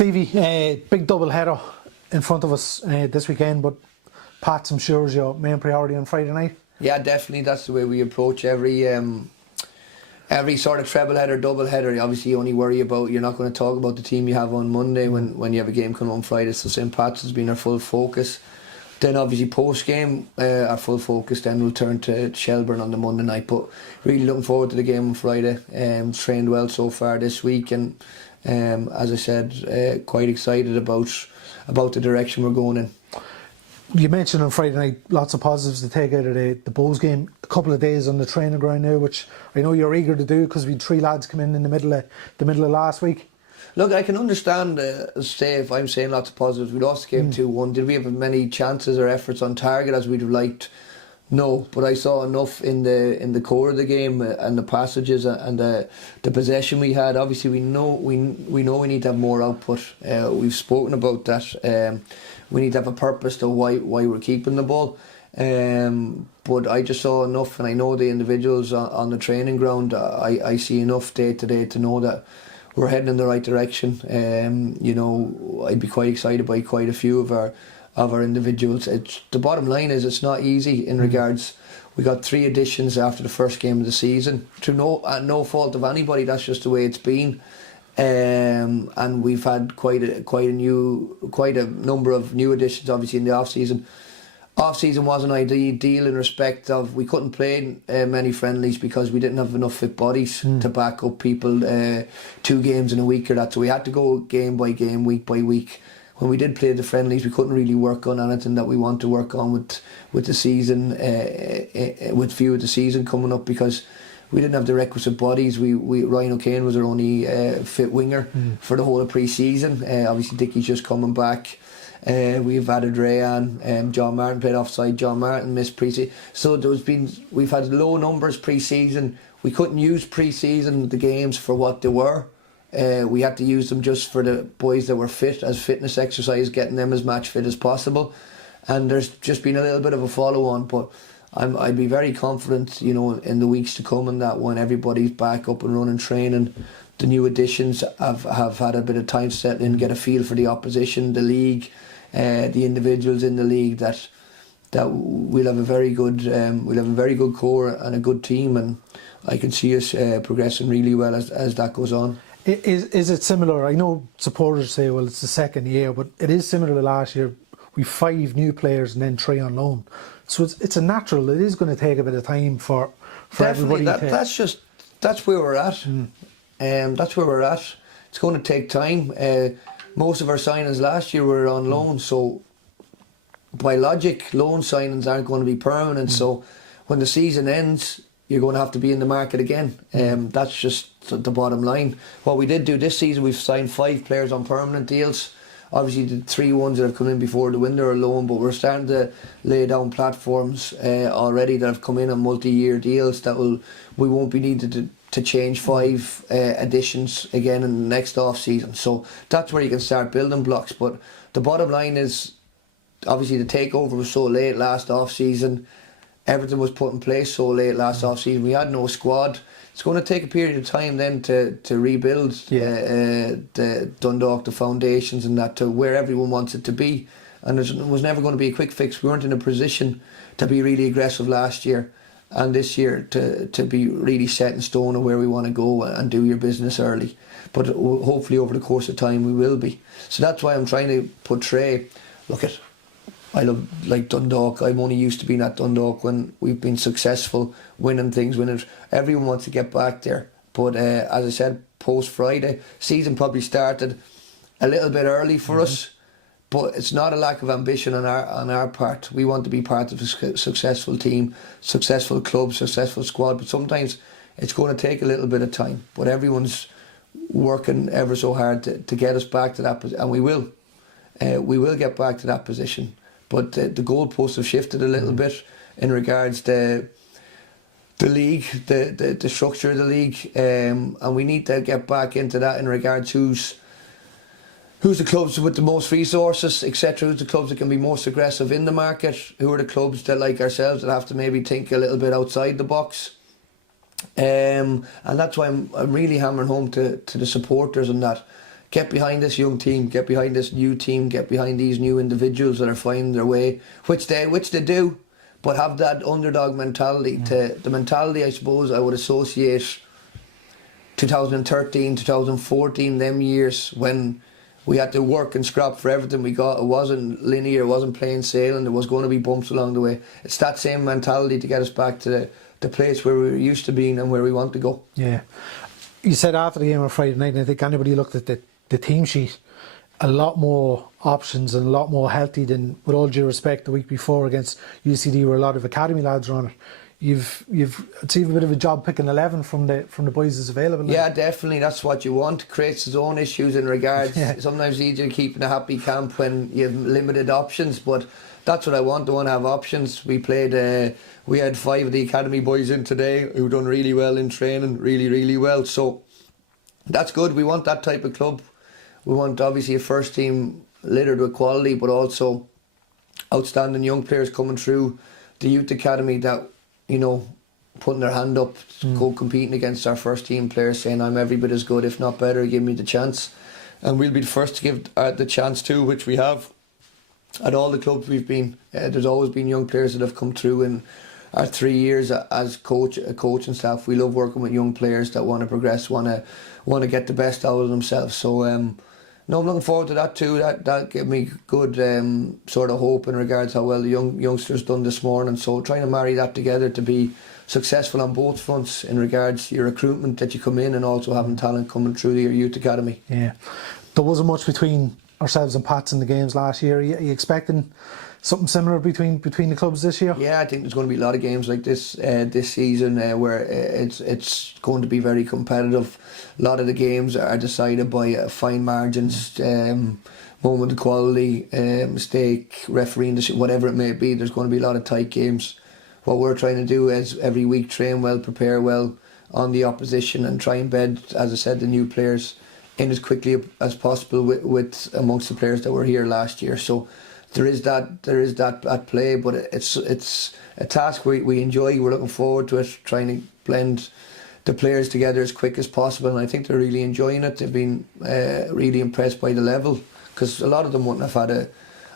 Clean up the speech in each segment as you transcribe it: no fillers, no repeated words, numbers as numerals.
Stevie, big double header in front of us this weekend, but Pats, I'm sure, is your main priority on Friday night. Yeah, definitely. That's the way we approach every sort of treble header, double header. Obviously, you only worry about, you're not going to talk about the team you have on Monday when you have a game coming on Friday. So St. Pat's has been our full focus. Then obviously post game, our full focus then will turn to Shelburne on the Monday night. But really looking forward to the game on Friday. Trained well so far this week, and as I said, quite excited about the direction we're going in. You mentioned on Friday night lots of positives to take out of the Bulls game. A couple of days on the training ground now, which I know you're eager to do because we had 3 lads come in the middle of last week. Look, I can understand, say, if I'm saying lots of positives. We lost the game 2-1. Did we have as many chances or efforts on target as we'd have liked? No, but I saw enough in the core of the game and the passages and the possession we had. Obviously, we know we need to have more output. We've spoken about that. We need to have a purpose to why we're keeping the ball. But I just saw enough, and I know the individuals on the training ground. I see enough day to day to know that we're heading in the right direction. I'd be quite excited by quite a few of our individuals. The bottom line is it's not easy in regards. We got 3 additions after the first game of the season through no fault of anybody. That's just the way it's been. And we've had quite a number of new additions, obviously, in the off season. Off season wasn't ideal in respect of we couldn't play many friendlies because we didn't have enough fit bodies to back up people 2 games in a week or that. So we had to go game by game, week by week. When we did play the friendlies, we couldn't really work on anything that we want to work on with the season, with few of the season coming up, because we didn't have the requisite bodies. Ryan O'Kane was our only fit winger for the whole of pre-season. Obviously Dickie's just coming back. We've added Rayan, John Martin played offside. John Martin missed pre-season. So we've had low numbers pre-season. We couldn't use pre-season the games for what they were. We had to use them just for the boys that were fit, as fitness exercise, getting them as match fit as possible. And there's just been a little bit of a follow-on, but I'd be very confident, in the weeks to come, and that when everybody's back up and running training, the new additions have had a bit of time to settle in, get a feel for the opposition, the league, the individuals in the league, that we'll have a very good core and a good team, and I can see us progressing really well as that goes on. Is it similar? I know supporters say, well, it's the second year, but it is similar to last year. We've 5 new players and then 3 on loan. So it's a natural. It is going to take a bit of time for everybody. That's where we're at. That's where we're at. It's going to take time. Most of our signings last year were on loan, so by logic, loan signings aren't going to be permanent. So when the season ends, you're going to have to be in the market again. That's just the bottom line. What we did do this season, we've signed 5 players on permanent deals. Obviously the 3 ones that have come in before the window are loan, but we're starting to lay down platforms already that have come in on multi-year deals that we won't be needed to change 5 additions again in the next off season. So that's where you can start building blocks. But the bottom line is, obviously the takeover was so late last off season. Everything was put in place so late last off season. We had no squad. It's going to take a period of time then to rebuild the Dundalk, the foundations, and that to where everyone wants it to be. And it was never going to be a quick fix. We weren't in a position to be really aggressive last year, and this year to be really set in stone of where we want to go and do your business early. But hopefully over the course of time we will be. So that's why I'm trying to portray, I love Dundalk. I'm only used to being at Dundalk when we've been successful, winning things, Everyone wants to get back there. But as I said, post Friday, season probably started a little bit early for us, but it's not a lack of ambition on our part. We want to be part of a successful team, successful club, successful squad. But sometimes it's going to take a little bit of time. But everyone's working ever so hard to get us back to that position, and we will. We will get back to that position. But the goalposts have shifted a little bit in regards to the league, the structure of the league, and we need to get back into that in regards who's the clubs with the most resources, etc. Who's the clubs that can be most aggressive in the market? Who are the clubs that, like ourselves, that have to maybe think a little bit outside the box? And that's why I'm really hammering home to the supporters on that. get behind this young team, get behind this new team, get behind these new individuals that are finding their way, which they do, but have that underdog mentality. The mentality, I suppose, I would associate 2013, 2014, them years when we had to work and scrap for everything we got. It wasn't linear, it wasn't plain sailing, there was going to be bumps along the way. It's that same mentality to get us back to the place where we were used to being and where we want to go. Yeah. You said after the game on Friday night, and I think anybody looked at the team sheet, a lot more options and a lot more healthy than, with all due respect, the week before against UCD, where a lot of academy lads were on it. It's even a bit of a job picking 11 from the boys that's available now. Yeah, definitely. That's what you want. Creates its own issues in regards. Yeah. Sometimes it's easier keeping a happy camp when you have limited options, but that's what I want. I want to have options. We had 5 of the academy boys in today who done really well in training, really well. So that's good. We want that type of club. We want obviously a first team littered with quality, but also outstanding young players coming through the youth academy that, you know, putting their hand up, go competing against our first team players, saying I'm every bit as good, if not better, give me the chance. And we'll be the first to give the chance too, which we have at all the clubs we've been. There's always been young players that have come through in our 3 years as coaching staff. We love working with young players that want to progress, want to get the best out of themselves. So no, I'm looking forward to that too. That gave me good sort of hope in regards how well the youngsters done this morning. So trying to marry that together to be successful on both fronts in regards to your recruitment that you come in and also having talent coming through your youth academy. Yeah, there wasn't much between ourselves and Pats in the games last year. Are you expecting something similar between the clubs this year? Yeah, I think there's going to be a lot of games like this this season where it's going to be very competitive. A lot of the games are decided by fine margins, moment of quality, mistake, refereeing, whatever it may be. There's going to be a lot of tight games. What we're trying to do is every week train well, prepare well on the opposition and try and bed, as I said, the new players in as quickly as possible with amongst the players that were here last year. So there is that at play, but it's a task we enjoy. We're looking forward to it, trying to blend the players together as quick as possible, and I think they're really enjoying it. They've been really impressed by the level, because a lot of them wouldn't have had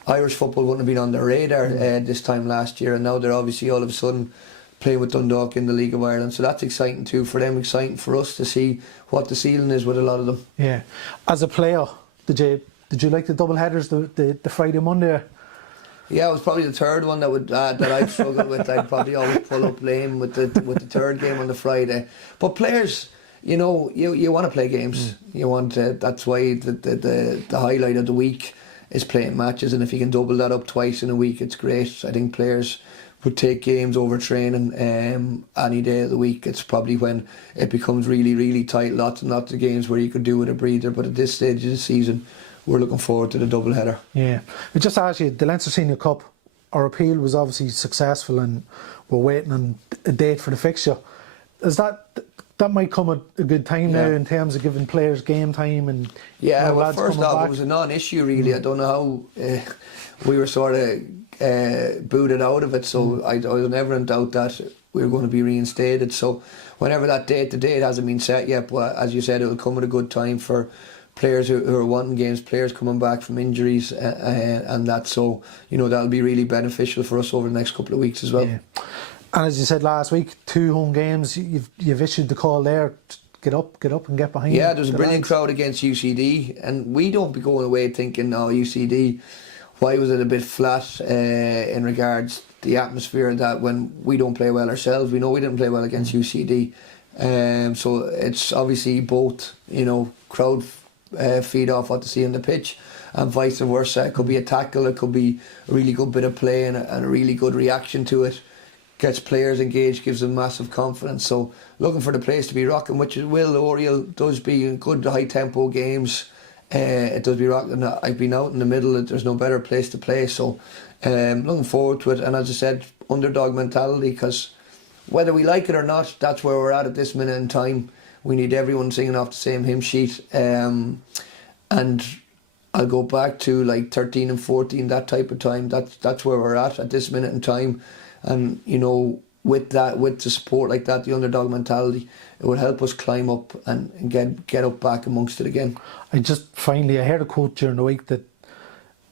Irish football wouldn't have been on their radar this time last year, and now they're obviously all of a sudden playing with Dundalk in the League of Ireland. So that's exciting too for them, exciting for us to see what the ceiling is with a lot of them. Yeah. As a player, did you like the double headers, the Friday Monday? Yeah, it was probably the third one that I'd struggled with. I'd probably always pull up lame with the third game on the Friday. But players, you know, you want to play games. You want that's why the highlight of the week is playing matches, and if you can double that up twice in a week, it's great. I think players would take games over training any day of the week. It's probably when it becomes really tight. Lots and lots of games where you could do with a breather. But at this stage of the season, we're looking forward to the double header. Yeah. I just asked you, the Leinster Senior Cup, our appeal was obviously successful, and we're waiting on a date for the fixture. Is that might come at a good time now in terms of giving players game time and well, first off, it was a non-issue really. I don't know how we were sort of booted out of it, so I was never in doubt that we were going to be reinstated. So whenever the date hasn't been set yet, but as you said, it will come at a good time for players who are wanting games, players coming back from injuries and that. So, you know, that'll be really beneficial for us over the next couple of weeks as well. Yeah. And as you said last week, 2 home games, you've issued the call there, get up and get behind. Yeah, there's a brilliant crowd against UCD, and we don't be going away thinking, oh, UCD, why was it a bit flat in regards to the atmosphere, that when we don't play well ourselves, we know we didn't play well against UCD. So it's obviously both, you know, crowd feed off what they see on the pitch and vice versa. It could be a tackle, it could be a really good bit of play and a really good reaction to it. Gets players engaged, gives them massive confidence. So looking for the place to be rocking, which it will. Oriel does be good high tempo games. It does be rocking. I've been out in the middle, there's no better place to play. So looking forward to it. And as I said, underdog mentality, because whether we like it or not, that's where we're at this minute in time. We need everyone singing off the same hymn sheet. And I'll go back to like 13 and 14, that type of time. That's where we're at this minute in time. And, you know, with the support like that, the underdog mentality, it would help us climb up and get up back amongst it again. I heard a quote during the week that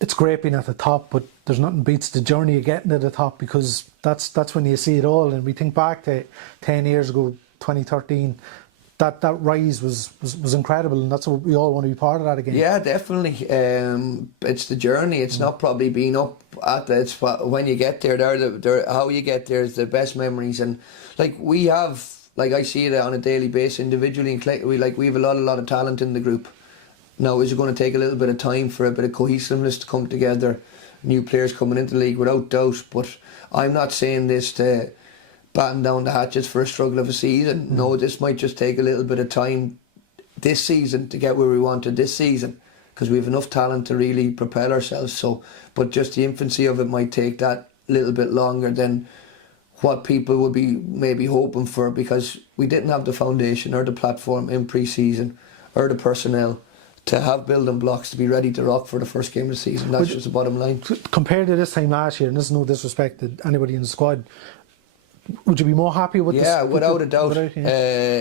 it's great being at the top, but there's nothing beats the journey of getting to the top, because that's when you see it all. And we think back to 10 years ago, 2013, that rise was incredible, and that's what we all want to be part of that again. Yeah, definitely. It's the journey. It's not probably being up at it. It's when you get there. How you get there is the best memories. And like we have, like I see it on a daily basis, individually and collectively. Like we have a lot of talent in the group. Now, is it going to take a little bit of time for a bit of cohesiveness to come together? New players coming into the league, without doubt. But I'm not saying this to batten down the hatches for a struggle of a season. No, this might just take a little bit of time this season to get where we wanted this season, because we have enough talent to really propel ourselves. So, but just the infancy of it might take that little bit longer than what people would be maybe hoping for, because we didn't have the foundation or the platform in pre-season or the personnel to have building blocks to be ready to rock for the first game of the season. That's just the bottom line. Compared to this time last year, and this is no disrespect to anybody in the squad, would you be more happy with this? Yeah, without a doubt.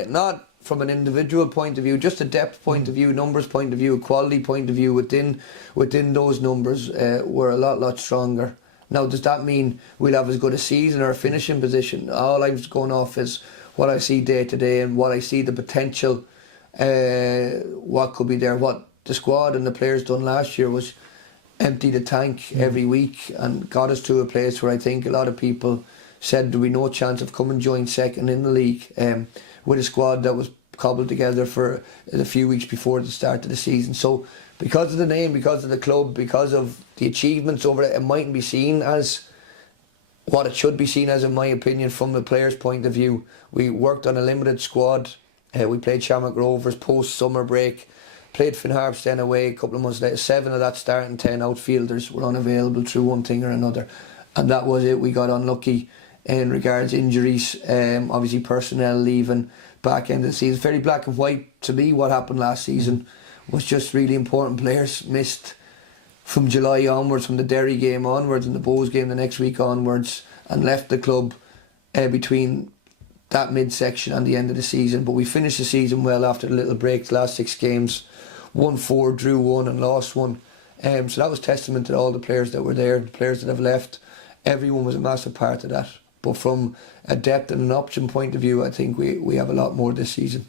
Not from an individual point of view, just a depth point of view, numbers point of view, quality point of view. Within those numbers, we're a lot stronger. Now, does that mean we'll have as good a season or a finishing position? All I'm going off is what I see day to day and what I see the potential, what could be there. What the squad and the players done last year was empty the tank every week and got us to a place where I think a lot of people said there would be no chance of coming joint second in the league, with a squad that was cobbled together for a few weeks before the start of the season. So because of the name, because of the club, because of the achievements over it, it mightn't be seen as what it should be seen as, in my opinion, from the players' point of view. We worked on a limited squad. We played Shamrock Rovers post-summer break, played Finn Harpsden away a couple of months later. 7 of that starting 10 outfielders were unavailable through one thing or another. And that was it. We got unlucky in regards injuries, obviously personnel leaving back end of the season. Very black and white to me. What happened last season was just really important players missed from July onwards, from the Derry game onwards and the Bows game the next week onwards, and left the club between that midsection and the end of the season. But we finished the season well after the little break. The last 6 games, won 4, drew 1 and lost 1. So that was testament to all the players that were there, the players that have left. Everyone was a massive part of that. But from a depth and an option point of view, I think we have a lot more this season.